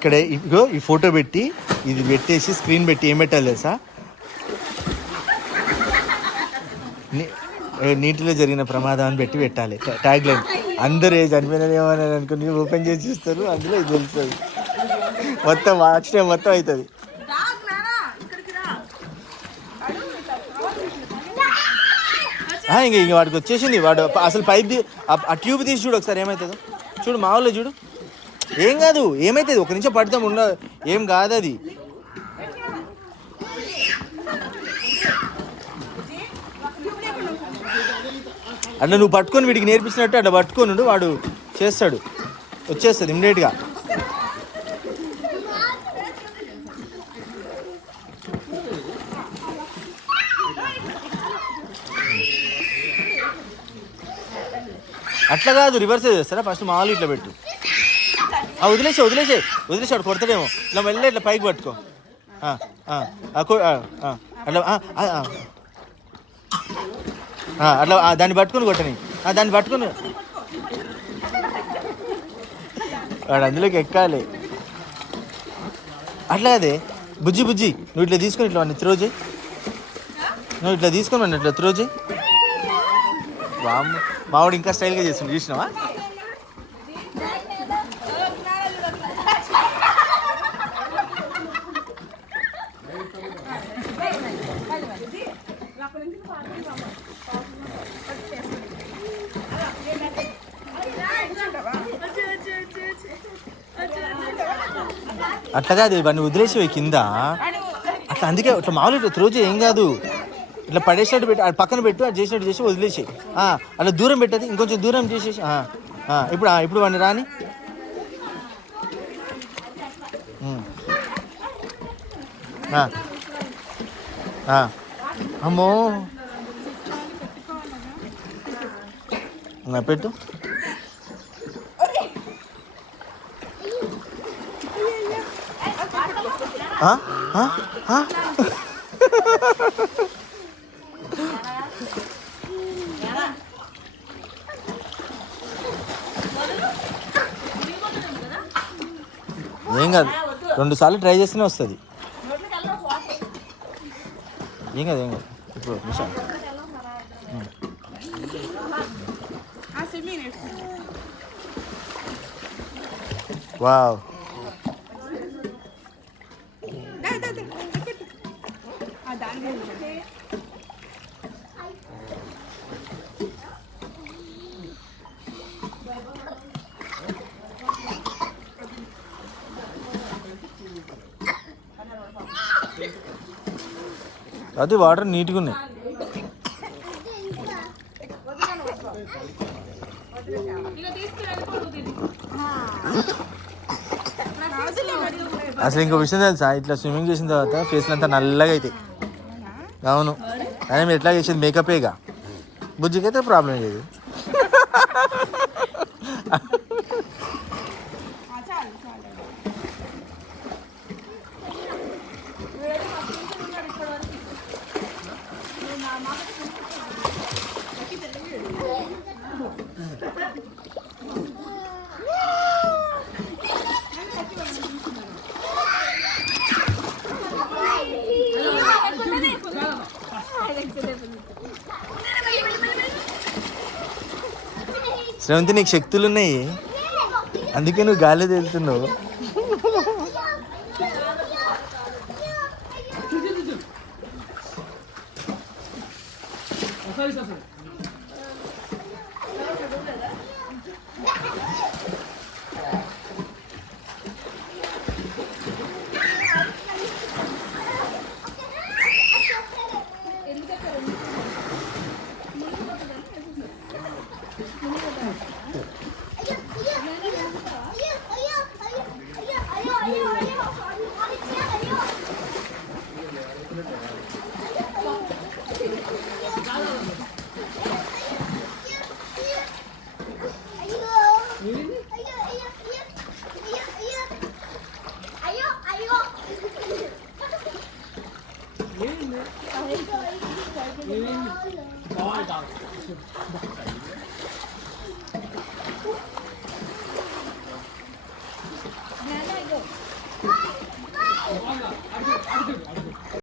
ఇక్కడ ఇగో ఈ ఫోటో పెట్టి ఇది పెట్టేసి స్క్రీన్ పెట్టి ఏం పెట్టాలి తెలుసా? నీటిలో జరిగిన ప్రమాదం అని పెట్టి పెట్టాలి ట్యాగ్ లైన్. అందరూ చనిపోయినదేమో అని అనుకుని ఓపెన్ చేసి చూస్తారు, అందులో ఇది తెలుస్తుంది. మొత్తం వాచ్ టైం మొత్తం అవుతుంది. ఇంక వాడికి వచ్చేసింది. వాడు అసలు పైప్ ఆ ట్యూబ్ తీసి చూడు ఒకసారి ఏమవుతుందో చూడు. మా వాళ్ళు చూడు, ఏం కాదు, ఏమవుతుంది, ఒక నిమిషం పడతాం ఉండ, ఏం కాదు అది. అట్లా నువ్వు పట్టుకొని వీడికి నేర్పించినట్టు అట్లా పట్టుకొని వాడు చేస్తాడు, వచ్చేస్తుంది ఇమ్మీడియట్గా. అట్లా కాదు, రివర్స్ చేస్తారా? ఫస్ట్ మామూలు ఇట్లా పెట్టు. వదిలేసాడు కొడతాడేమో. ఇట్లా వెళ్ళి ఇట్లా పైకి పట్టుకో. అట్లా దాన్ని పట్టుకొని కొట్టని, దాన్ని పట్టుకొని వాడు అందులోకి ఎక్కాలి. అట్లా అదే బుజ్జి నువ్వు ఇట్లా తీసుకొని ఇట్లా వాడిని త్రో చేయి. నువ్వు ఇట్లా తీసుకొని వాడిని ఇట్లా త్రో చేయి. మావాడు ఇంకా స్టైల్గా చేస్తుండు, చూసినావా? అట్లా కాదు, వాడిని వదిలేసి కింద అట్లా. అందుకే అట్లా మామూలు ఇట్లా త్రో చేయి, ఏం కాదు. ఇట్లా పడేసినట్టు పెట్టి అది పక్కన పెట్టు, అది చేసినట్టు చేసి వదిలేసి అట్లా దూరం పెట్టది, ఇంకొంచెం దూరం చేసేసి. ఇప్పుడు వాడిని రాని. అమ్మో పెట్టు. ఏం కాదు, 2 సార్లు ట్రై చేస్తేనే వస్తుంది. ఏం కాదు ఇప్పుడు నిమిషం. వావ్, అది వాటర్ నీట్గా ఉన్నాయి. అసలు ఇంకో విషయం తెలుసా, ఇట్లా స్విమ్మింగ్ చేసిన తర్వాత ఫేస్లు అంతా నల్లగా అవుతాయి. అవును, అదే మీరు ఎట్లా చేసేది మేకపేగా. బుజ్జికి అయితే ప్రాబ్లం లేదు. శ్రవంతి, నీకు శక్తులు ఉన్నాయి, అందుకే నువ్వు గాలి తేలుతున్నావు.